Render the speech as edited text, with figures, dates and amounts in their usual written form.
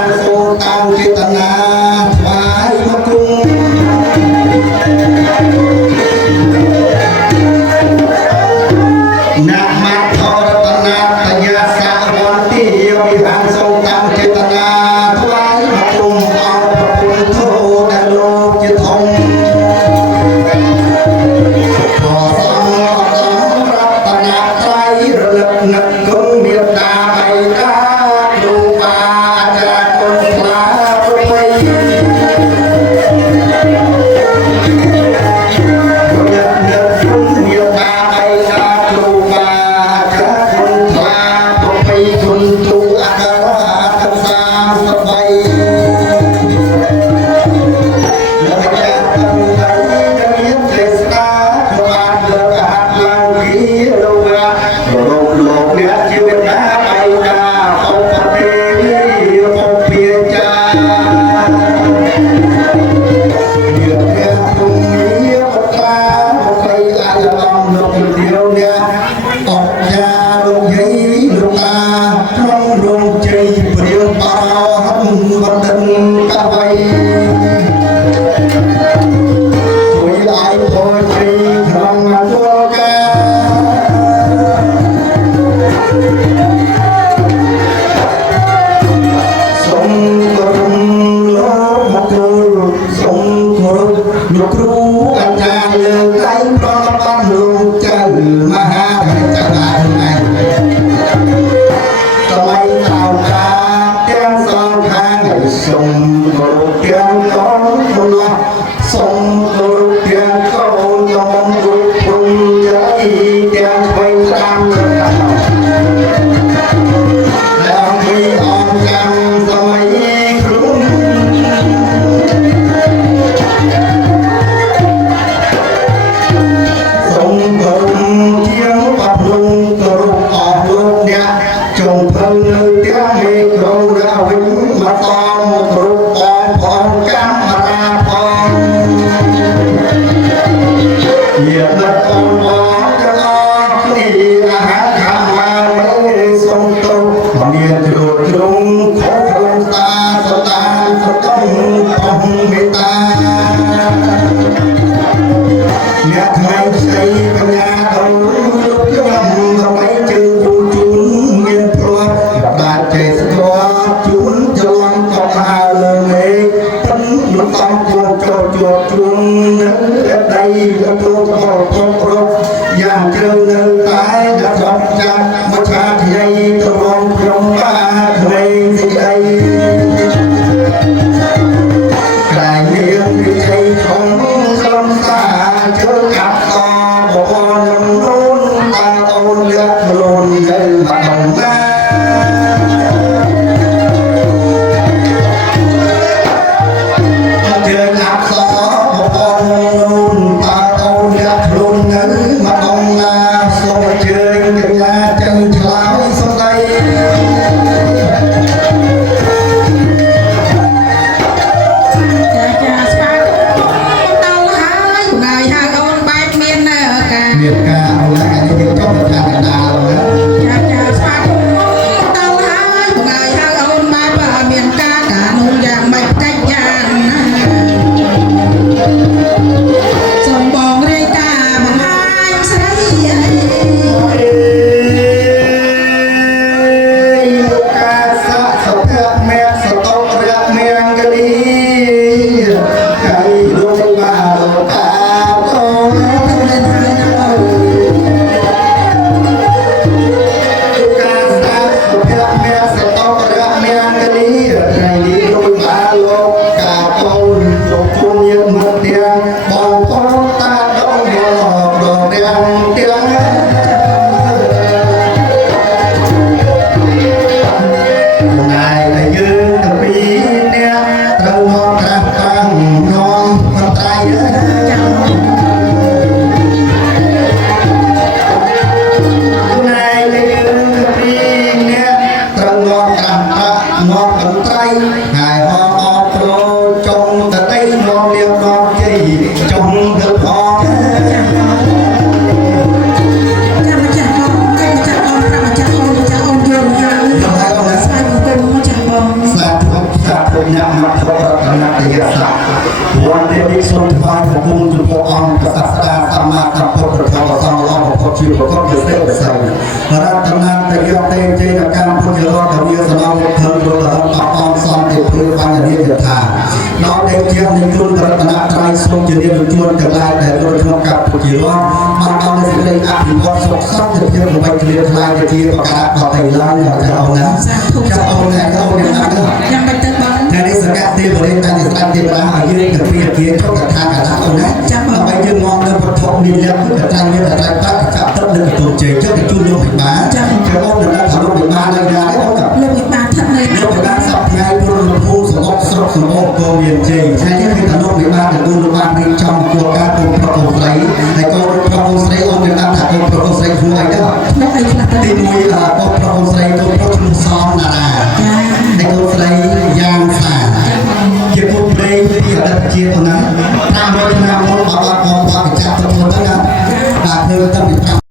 Hãy subscribe cho kênh Ghiền Mì Gõ để không bỏ lỡ ពុញ្ញមត្ថរតនតយស័ក្តិវត្តនេះសូមថ្វាយបង្គំចំពោះអង្គសាស្តាសម្មាសម្ពុទ្ធព្រះអង្គអង្គពុទ្ធជាប្រកបដោយសេចក្ដីសររតនតយតេជេនកម្មពុទ្ធរដ្ឋវិសនាវធនរហបអង្គសន្តិភាពបញ្ញរិយថាដល់ដែលជានិគុណរតនត្រ័យសូមជានិជនទាំងឡាយដែលរត់ក្នុងកັບពុទ្ធជារដ្ឋបានដល់សេចក្ដីអភិវឌ្ឍសុខសន្តិភាពរបស់គ្រាខ្លាយទៅជាប្រការដល់ទៅឡើងថាអង្គណាចាអូនតែអូនយ៉ាងណាយ៉ាងមិនទៅបានតែនេះសកទេវរិទ្ធតែស្ដាប់ទេវតាឲ្យយើងទៅពីជាទុកថាកថាអូនណាចាំដើម្បីយើងមកនៅប្រធមមានលក្ខណៈតែមានតែបាក់កាប់ទឹកនៅកទូជ័យចុះទៅជួបលោកពិបាលចាំអូននឹងថាលោកពិបាលនៅណាទេអូនលោកពិបាលថានៅលោកពិបាលសពថ្ងៃព្រមភូមិសម្បត្តិស្រុកសម្បត្តិក៏មានជ័យថ្ងៃនេះគឺថាលោកពិបាលដែលលោកបានរៀបចំគោលការណ៍កូនប្រុសកូនស្រីហើយកូនប្រុសកូនស្រីអូនមានដាក់ថាកូនប្រុសកូនស្រីឈ្មោះអីដែរលោកអីខ្លះទី1កូនប្រុសកូនស្រីកូនប្រុសឈ្មោះសំណារាហើយកូនស្រីយ៉ាងសាជាពុទ្ធព្រៃពីអតីតជាតិហ្នឹង500ឆ្នាំមុនបាត់បងបាត់ចាក់ទៅណាបាទធ្វើតាំងពី